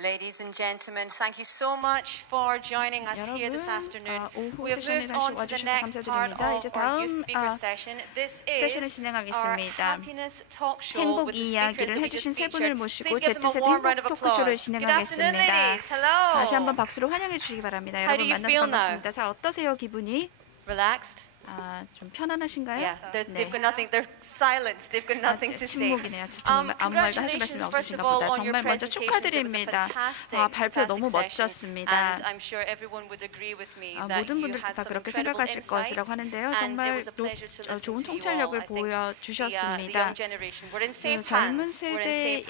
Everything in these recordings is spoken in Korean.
Ladies and gentlemen, thank you so much for joining us here this afternoon. We have moved on to the next part of our youth speaker session. This is our happiness talk show with the speakers that we just featured. Please give them a warm round of applause. Good afternoon, ladies. Hello. 다시 한번 박수로 환영해 주시기 바랍니다. 여러분 만나서 반갑습니다. 자, 어떠세요, 기분이? Relaxed? 좀 편안하신가요? Yeah, they've got nothing. They're silent. They've got nothing to say. 침묵이네요. 정말 아무 말도 하실 말씀이 없으신가 보다. 정말 먼저 축하드립니다. 발표 너무 멋졌습니다. 모든 분들도 다 그렇게 생각하실 것이라고 하는데요. 정말 좋은 통찰력을 보여주셨습니다. 젊은 세대의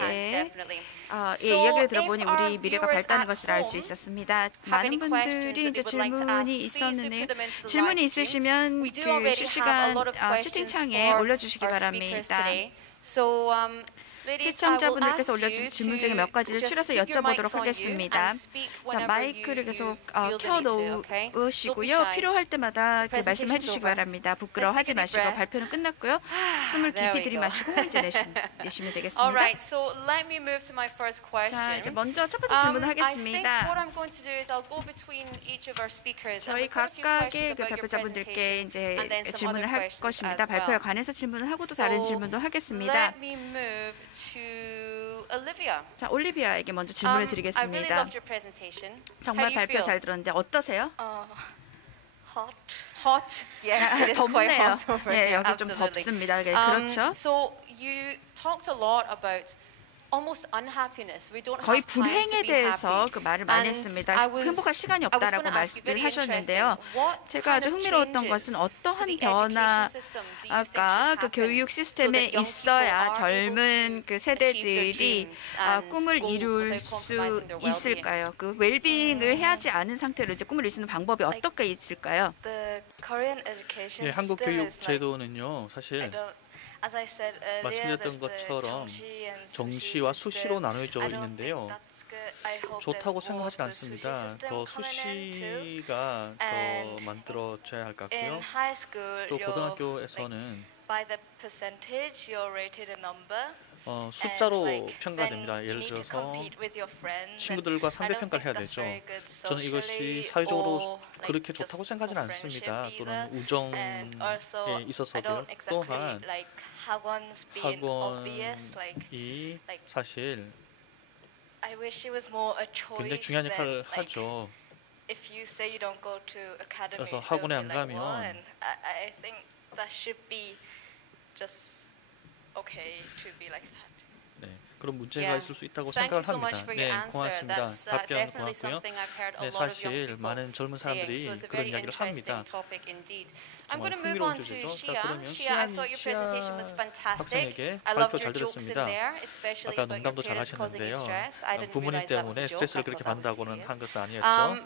이야기를 들어보니 우리 미래가 밝다는 것을 알 수 있었습니다. 많은 분들이 이제 질문이 있었는데요. 질문이 있으시면 그 실시간 채팅창에 올려주시기 바랍니다. 시청자분들께서 올려주신 질문 중에 몇 가지를 추려서 여쭤보도록 하겠습니다. 자, 마이크를 계속 켜놓으시고요. 필요할 때마다 그 말씀해 주시기 바랍니다. 부끄러워하지 마시고 발표는 끝났고요. 숨을 깊이 들이마시고 이제 내쉬면 되겠습니다. 자, 이제 먼저 첫 번째 질문을 하겠습니다. 저희 각각의 그 발표자분들께 이제 질문을 할 것입니다. 발표에 관해서 질문을 하고 또 다른 질문도 하겠습니다. 자, 올리비아에게 먼저 질문을 드리겠습니다. 정말 발표 잘 들었는데 어떠세요? Hot. Yes, it is quite hot over here. 네, 여기 좀 덥습니다. 그렇죠? So you talked a lot about almost unhappiness. We don't 거의 have time 불행에 to be 대해서 happy. 그 말을 많이 했습니다. 행복할 시간이 없다라고 말씀을 하셨는데요. 제가 아주 흥미로웠던 것은 어떠한 변화가 그 교육 시스템에 있어야 젊은 그 세대들이 꿈을 이룰 수 있을까요? 그 웰빙을 해야지 않은 상태로 이제 꿈을 이룰 수 있는 방법이 어떻게 있을까요? 예, 한국 교육 제도는요, 사실 말씀드렸던 것처럼 정시와 수시로 나눠져 있는데요. 좋다고 생각하진 않습니다. 더 수시가 더 만들어져야 할 것 같고요. 또 고등학교에서는 숫자로 평가됩니다. 예를 들어서 친구들과 상대평가를 해야 되죠. 저는 이것이 사회적으로 그렇게 좋다고 생각하지는 않습니다. 또는 우정에 있어서도요. 또한 학원이 사실 굉장히 중요한 역할을 하죠. 그래서 학원에 안 가면 네, 그런 문제가 있을 수 있다고 생각을 합니다. 네, 고맙습니다. 답변 고맙고요. 네, 사실 많은 젊은 사람들이 그런 이야기를 합니다. 정말 흥미로운 주제죠. 자, 그러면 시아 학생에게 발표 잘 들었습니다. 아까 농담도 잘 하셨는데요. 부모님 때문에 스트레스를 그렇게 받는다고는 한 것은 아니었죠.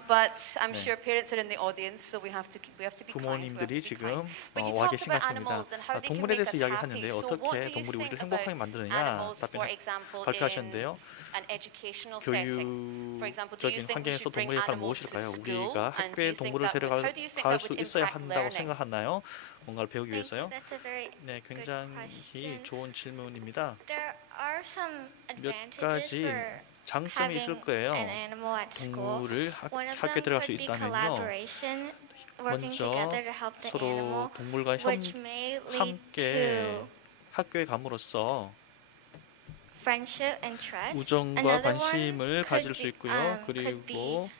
부모님들이 지금 와 계신 것 같습니다. 동물에 대해서 이야기하는데 어떻게 동물이 우리를 행복하게 만드느냐 발표하셨는데요. 교육적인 환경에서 동물의 역할은 무엇일까요? 우리가 학교에 동물을 데려갈 수 있어야 한다고 생각하나요? 뭔가를 배우기 위해서요? 네, 굉장히 좋은 질문입니다. 몇 가지 장점이 있을 거예요. 동물을 학교에 데려갈 수 있다면요. 먼저 서로 동물과 함께 학교에 감으로써 우정과 관심을 가질 수 있고요. 그리고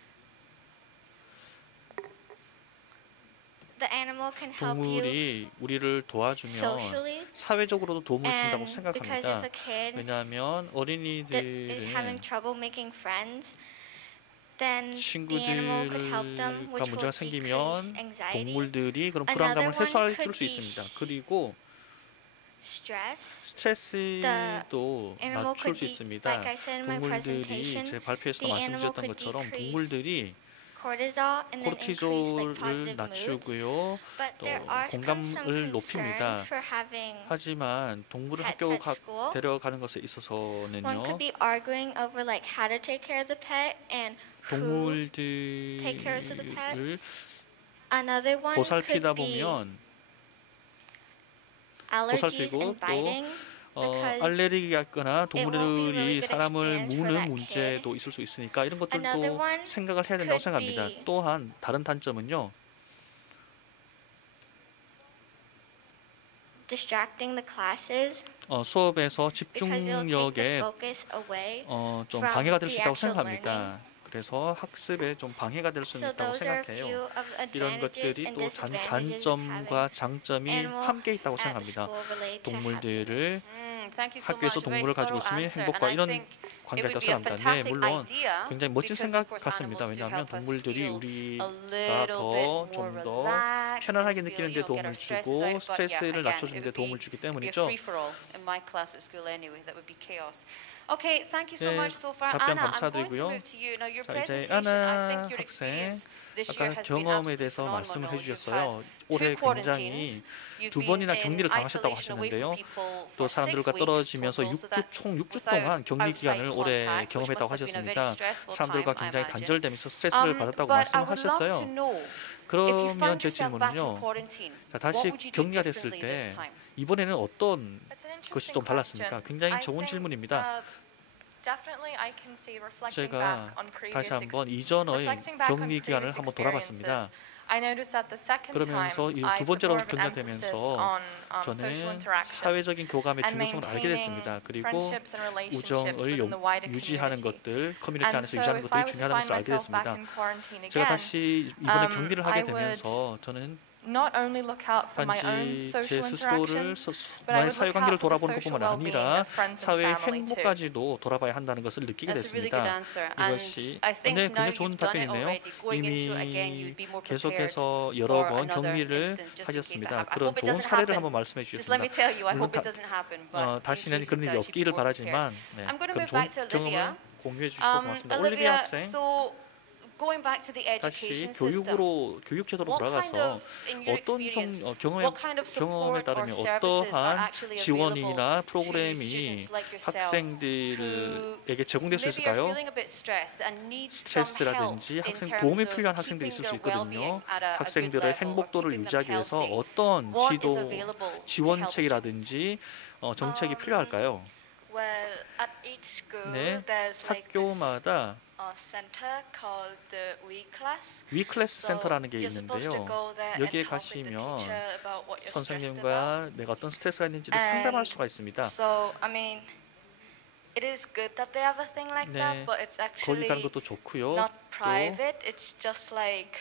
동물이 우리를 도와주면 사회적으로도 도움을 준다고 생각합니다. 왜냐하면 어린이들은 친구들과 문제가 생기면 동물들이 그런 불안감을 해소해 줄 수 있습니다. 그리고 스트레스도 낮출 수 있습니다. 동물들이 제 발표에서 말씀드렸던 것처럼 동물들이 코르티졸을 낮추고요. 또 공감을 높입니다. 하지만 동물을 학교 데려가는 것에 있어서는요. 동물들을 보살피다 보면 보살피고 또 알레르기가 동물들이 사람을 무는 문제도 있을 수 있으니까 이런 것들도 생각을 해야 된다고 생각합니다. 또한 다른 단점은요. 수업에서 집중력에 좀 방해가 될 수 있다고 생각합니다. 그래서 학습에 좀 방해가 될 수 있다고 생각해요. 이런 것들이 또 단점과 장점이 함께 있다고 생각합니다. 동물들을 학교에서 동물을 가지고 있으면 행복과 이런 관계가 있다고 생각합니다. 네, 물론 굉장히 멋진 생각 같습니다. 왜냐하면 동물들이 우리가 좀 더 편안하게 느끼는 데 도움을 주고 스트레스를 낮춰주는 데 도움을 주기 때문이죠. Okay, thank you so 네, much so far. 답변 Anna, I'm going to 감사드리고요. move to you. Now, your 자, 이제 presentation, I 아나 think your 학생, experience this year 아까 has been 경험에 absolutely 대해서 말씀을 phenomenal. You've 해주셨어요. had 올해 two quarantines. 굉장히 You've 두 been 번이나 in 격리를 당하셨다고 isolation away from 하셨는데요. people 또 for 6 사람들과 weeks 떨어지면서 total. So that's 총 6주 without 동안 격리 기간을 outside 올해 contact, which 경험했다고 must have been a very 하셨습니다. stressful 사람들과 time, I 굉장히 imagine. 단절되면서 스트레스를 받았다고 But I would love to 말씀하셨어요. know if you 그러면 found 제 yourself back in 질문은요. quarantine, 자, what 다시 would you do 격리가 됐을 differently 때 this time? 이번에는 어떤 That's an 것이 interesting 좀 달랐습니까? question. 굉장히 I 좋은 think, 질문입니다. definitely I can see reflecting 제가 back on previous 다시 한번 이전의 reflecting back on 격리 기간을 previous 한번 돌아봤습니다. experiences. I noticed that the second 그러면서 time 이 I 두 put 번째로 more of an emphasis 격려되면서 on social 저는 interaction 사회적인 교감의 and 중요성을 알게 maintaining 됐습니다. 그리고 friendships and relationships 우정을 within the wider 유지하는 community. 것들, 커뮤니티 And 안에서 so 유지하는 if I 것들이 were to 중요하다는 find 것을 알게 myself back 됐습니다. in quarantine 제가 again, 다시 이번에 격리를 하게 I would 되면서 저는 not only look out for my own 단지 제 social 스스로를 interactions, 나의 but I would look 사회관계를 out for the 돌아보는 social 것뿐만 well-being 아니라 of friends and 사회의 family too. 행복까지도 돌아봐야 한다는 것을 느끼게 That's a really good 됐습니다. answer. And 이것이 I think 네, now 굉장히 좋은 you've done it 답변이네요. already. Going into it again, 이미 you'd be more prepared 계속해서 여러 for 번 another 격리를 instance, just in case it 하셨습니다. happens. I 그런 hope it 좋은 doesn't 사례를 happen. 한번 말씀해 Just let me 주셨습니다. tell you, I 물론 hope it doesn't happen. But in 다시는 case 그런 it 일이 does, you'd be 없기를 more 바라지만 prepared. 네, I'm going to 그런 move back to 좋은 경험을 Olivia. 공유해 주셔서 고맙습니다. 올리비아 Olivia, 학생, so going back to the education 다시 system. 교육 제도로 What kind 돌아가서 of, in your 어떤 experience, 경험에 what kind of support or 따르면 services are 어떠한 actually available 지원이나 to 프로그램이 students like yourself who 학생들에게 제공될 수 maybe are 있을까요? feeling a bit stressed and need some help 스트레스라든지 in 학생 terms 도움이 of 필요한 학생들이 keeping 있을 수 their well-being 있거든요. at a good 학생들의 level or 행복도를 keeping them 유지하기 위해서 healthy? 어떤 What is 지도 available to help students? 지원책이라든지 정책이 필요할까요? Well, at each school 네, there's like this 학교마다 center called the We Class. 위클래스 So 센터라는 게 you're supposed to 있는데요. go there and 여기에 talk with the 가시면 teacher about what you're stressed about. 선생님과 내가 어떤 스트레스가 있는지를 And 상담할 수가 있습니다. So I mean, it is good that they have a thing like 네, that, but it's 거기 actually 가는 것도 좋고요. not 또 private. It's just like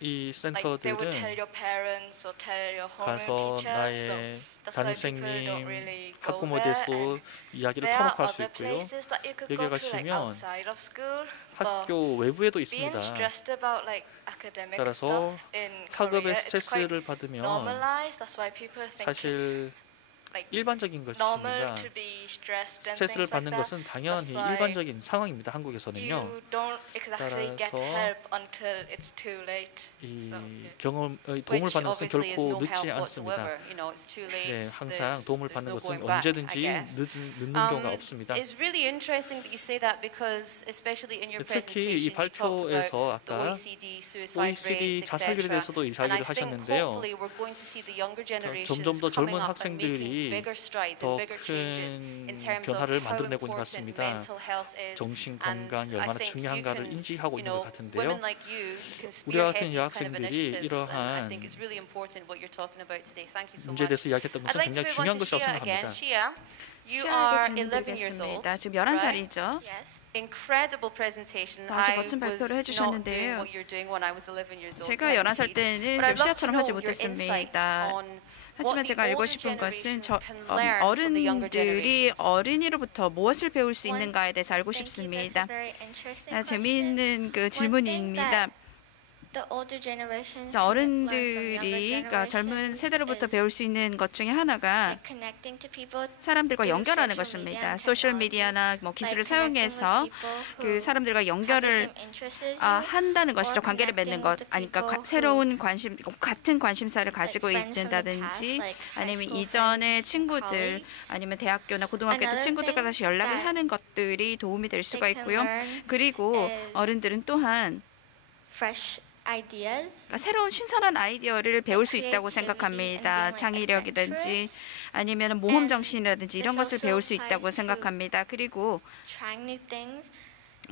이 they would tell 센터들은 your parents or tell your homeroom 가서 teacher. So 나의 that's why people don't 담임선생님, really go 학부모에 there. 대해서 And 이야기를 there are 터놓고 할 수 other 있고요. places that you could 여기 go to, like 가시면 outside of school. But 학교 외부에도 being 있습니다. stressed about like academic 따라서 stuff in 학업의 Korea, it's quite 스트레스를 받으면 normalized. That's why people think it's 사실 like 일반적인 normal 것입니다. to be stressed and 스트레스를 things like 받는 that. 것은 당연히 That's why 일반적인 상황입니다. 한국에서는요. You don't exactly get 따라서 help until it's too late. 이 So, 도움을 Which 받는 것은 obviously is 결코 no 늦지 help 않습니다. whatsoever. You know, it's too late. 네, 항상 도움을 There's 받는 no 것은 going back, I 언제든지 guess. 늦는 경우가 없습니다. It's really interesting that you say that because especially in your 특히 presentation you 이 talked about 발표에서 the 아까 OECD suicide OECD rates, 자살률에 etc. 대해서도 And I 이야기를 think 하셨는데요. hopefully we're going to see the younger generations 점점 더 coming 젊은 up and making 학생들이 bigger strides 더 and bigger changes in 큰 terms of 변화를 how 만들어내고 있는 것 important 같습니다. mental health is. 정신 And 건강이 I 얼마나 think you 중요한가를 can, 인지하고 you 있는 것 know, 같은데요. women like you can 우리와 spearhead 같은 these kind of 여학생들이 initiatives, and I 이러한 think it's really important what you're talking about today. Thank you so 문제에 much. 대해서 이야기했던 I'd 것은 like to 굉장히 move on 중요한 to 것이라고 Shia again. 생각합니다. Shia, you 시아에게 are 질문 11 years old. 드리겠습니다. 지금 11살이죠. yes. Incredible presentation. 아주 I 멋진 was 발표를 not doing 해주셨는데요. what you're doing when I was 11 years old. 제가 11살 때는 But I'd love 지금 to 시아처럼 know 하지 your insights 못했습니다. on 하지만 what 제가 the 알고 older 싶은 것은 generations can learn from the younger 어른들이 generations. 어린이로부터 무엇을 배울 수 있는가에 대해서 알고 싶습니다. 재미있는 그 질문입니다. 어른들이 그러니까 젊은 세대로부터 배울 수 있는 것 중에 하나가 사람들과 연결하는 것입니다. 소셜 미디어나 뭐 기술을 사용해서 그 사람들과 연결을 한다는 것이죠. 관계를 맺는 것, 아니까 새로운 관심, 같은 관심사를 가지고 있다든지, 아니면 이전의 친구들, 아니면 대학교나 고등학교 때 친구들과 다시 연락을 하는 것들이 도움이 될 수가 있고요. 그리고 어른들은 또한 그러니까 새로운 신선한 아이디어를 배울 수 있다고 생각합니다. 창의력이든지 아니면 모험 정신이라든지 이런 것을 배울 수 있다고 생각합니다. 그리고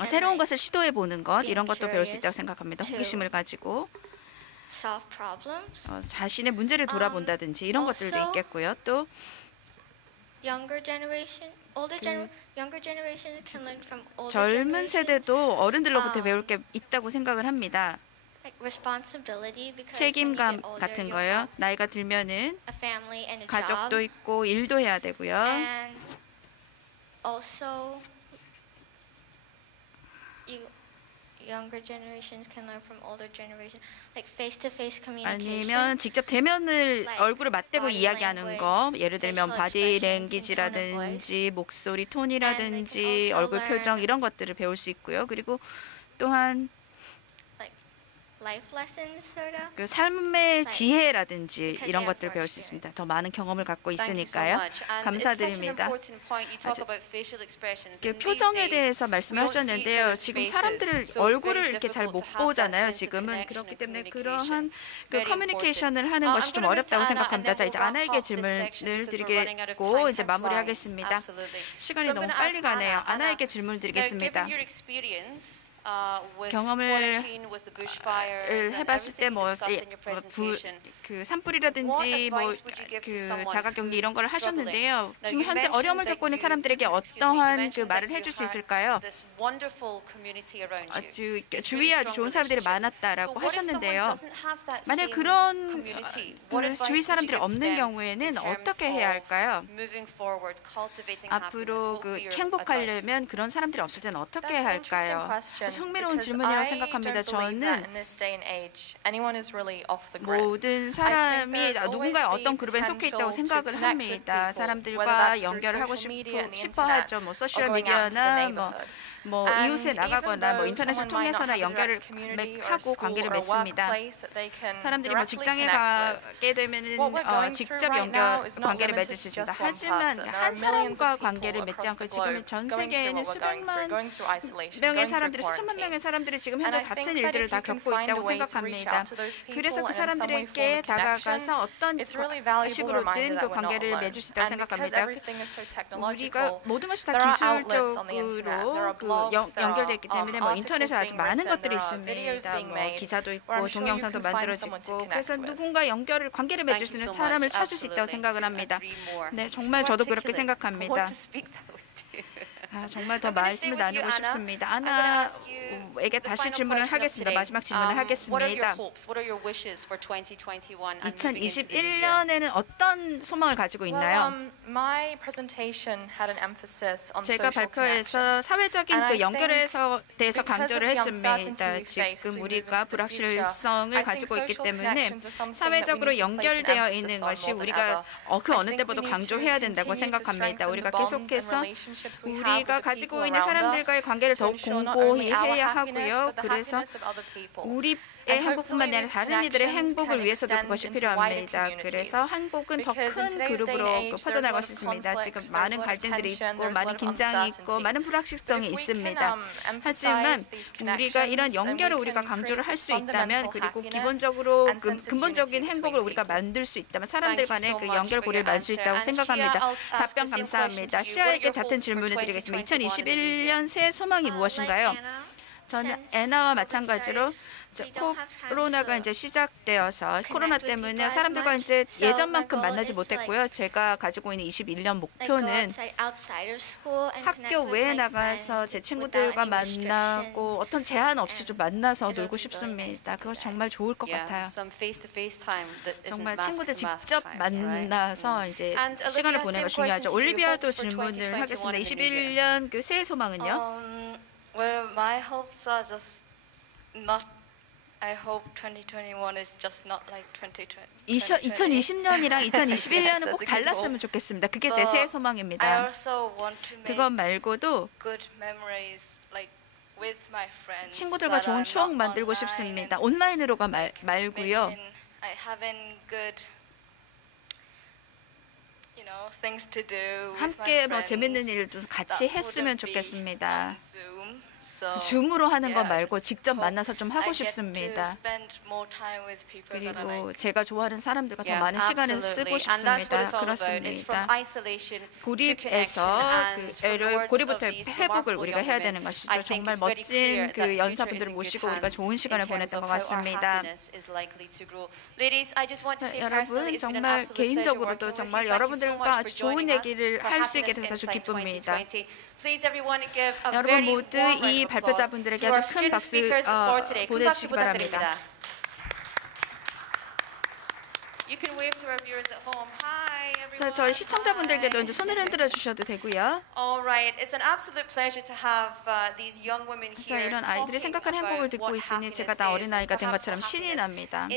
새로운 것을 시도해 보는 것 이런 것도 배울 수 있다고 생각합니다. 호기심을 가지고 자신의 문제를 돌아본다든지 이런 것들도 있겠고요. 또 젊은 세대도 어른들로부터 배울 게 있다고 생각을 합니다. 책임감 같은 거요. 나이가 들면은 가족도 있고 일도 해야 되고요. 아니면 직접 대면을 얼굴을 맞대고 이야기하는 거, 예를 들면 바디 랭귀지라든지 목소리 톤이라든지 얼굴 표정 이런 것들을 배울 수 있고요. 그리고 또한 그 삶의 지혜라든지 이런 것들을 배울 수 있습니다. 더 많은 경험을 갖고 있으니까요. 감사드립니다. 표정에 대해서 말씀을 하셨는데요. 지금 사람들을 얼굴을 이렇게 잘 못 보잖아요. 지금은 그렇기 때문에 그러한 그 커뮤니케이션을 하는 것이 좀 어렵다고 생각합니다. 자, 이제 아나에게 질문을 드리겠고 이제 마무리하겠습니다. 시간이 너무 빨리 가네요. 아나에게 질문을 드리겠습니다. 경험을 해봤을 때 그 산불이라든지 그 자가격리 이런 걸 하셨는데요. 지금 현재 어려움을 겪고 있는 사람들에게 어떠한 그 말을 해줄 수 있을까요? 아주 주위에 아주 좋은 사람들이 많았다라고 하셨는데요. 만약 그런 주위 사람들이 없는 경우에는 어떻게 해야 할까요? 앞으로 그 행복하려면 그런 사람들이 없을 때는 어떻게 해야 할까요? 흥미로운 질문이라고 생각합니다. 저는 모든 사람이 누군가의 어떤 그룹에 속해 있다고 생각을 합니다. 사람들과 연결을 하고 싶어 하죠. 뭐 소셜 미디어나 뭐 이웃에 나가거나 인터넷을 통해서나 연결을 하고 관계를 맺습니다. 사람들이 뭐 직장에 가게 되면은 직접 관계를 맺을 수 있습니다. 하지만 한 사람과 관계를 맺지 않고 지금 전 세계에는 수백만 명의 사람들이 수천만 명의 사람들이 지금 현재 같은 일들을 다 겪고 있다고 생각합니다. 그래서 그 사람들에게 다가가서 어떤 식으로든 그 관계를 맺을 수 있다고 생각합니다. 우리가 모든 것이 다 기술적으로 연결되어 있기 때문에 인터넷에 아주 많은 것들이 있습니다. 기사도 있고 동영상도 만들어지고 그래서 누군가 관계를 맺을 수 있는 사람을 찾을 수 있다고 생각을 합니다. 네, 정말 저도 그렇게 생각합니다. 정말 더 말씀을 나누고 싶습니다. 아나에게 다시 질문을 하겠습니다. 마지막 질문을 하겠습니다. 2021년에는 어떤 소망을 가지고 있나요? 제가 발표에서 사회적인 그 연결에 대해서 강조를 했습니다. 지금 우리가 불확실성을 가지고 있기 때문에 사회적으로 연결되어 있는 것이 우리가 그 어느 때보다 강조해야 된다고 생각합니다. 우리가 계속해서 우리가 가지고 있는 사람들과의 관계를 더욱 공고히 해야 하고요. 그래서 우리의 행복뿐만 아니라 다른 이들의 행복을 위해서도 그것이 필요합니다. 그래서 행복은 더 큰 그룹으로 퍼져나갈 수 있습니다. 지금 많은 갈등들이 있고 많은 긴장이 있고 많은 불확실성이 있습니다. 하지만 우리가 이런 연결을 우리가 강조를 할 수 있다면 그리고 기본적으로 근본적인 행복을 우리가 만들 수 있다면 사람들 간의 그 연결고리를 만들 수 있다고 생각합니다. 답변 감사합니다. 시아에게 같은 질문을 드리겠습니다. 2021년 새해 소망이 무엇인가요? 저는 애나와 마찬가지로 코로나가 이제 시작되어서 코로나 때문에 사람들과 이제 예전만큼 만나지 못했고요. 제가 가지고 있는 21년 목표는 학교 외에 나가서 제 친구들과 만나고 어떤 제한 없이 좀 만나서 놀고 싶습니다. 그것이 정말 좋을 것 같아요. 정말 친구들 직접 만나서 이제 시간을 보내는 게 중요하죠. 올리비아도 질문을 하겠습니다. 21년 그 새해 소망은요? Well, my hopes are just not. I hope 2021 is just not like 2020. 2020년이랑 2021년은 꼭 달랐으면 좋겠습니다. 그게 제 새해 소망입니다. I also want to make 그것 말고도 good memories like with my friends. 친구들과 좋은 추억 만들고 싶습니다. 온라인으로가 말고요. Having good 함께 재밌는 일도 같이 했으면 좋겠습니다. 줌으로 하는 거 말고 직접 만나서 좀 하고 싶습니다. 그리고 제가 좋아하는 사람들과 더 많은 시간을 쓰고 싶습니다. 그렇습니다. 고립에서 고립부터 회복을 우리가 해야 되는 것이죠. 정말 멋진 그 연사분들을 모시고 우리가 좋은 시간을 보냈던 것 같습니다. 여러분 정말 개인적으로도 정말 여러분들과 아주 좋은 얘기를 할 수 있게 돼서 아주 기쁩니다. 여러분 모두 이 발표자분들에게 아주 큰 박수 보내주시기 바랍니다. 자, 저희 시청자분들께도 이제 손을 흔들어 주셔도 되고요. 자, 이런 아이들이 생각하는 행복을 듣고 있으니 제가 다 어린아이가 된 것처럼 신이 납니다.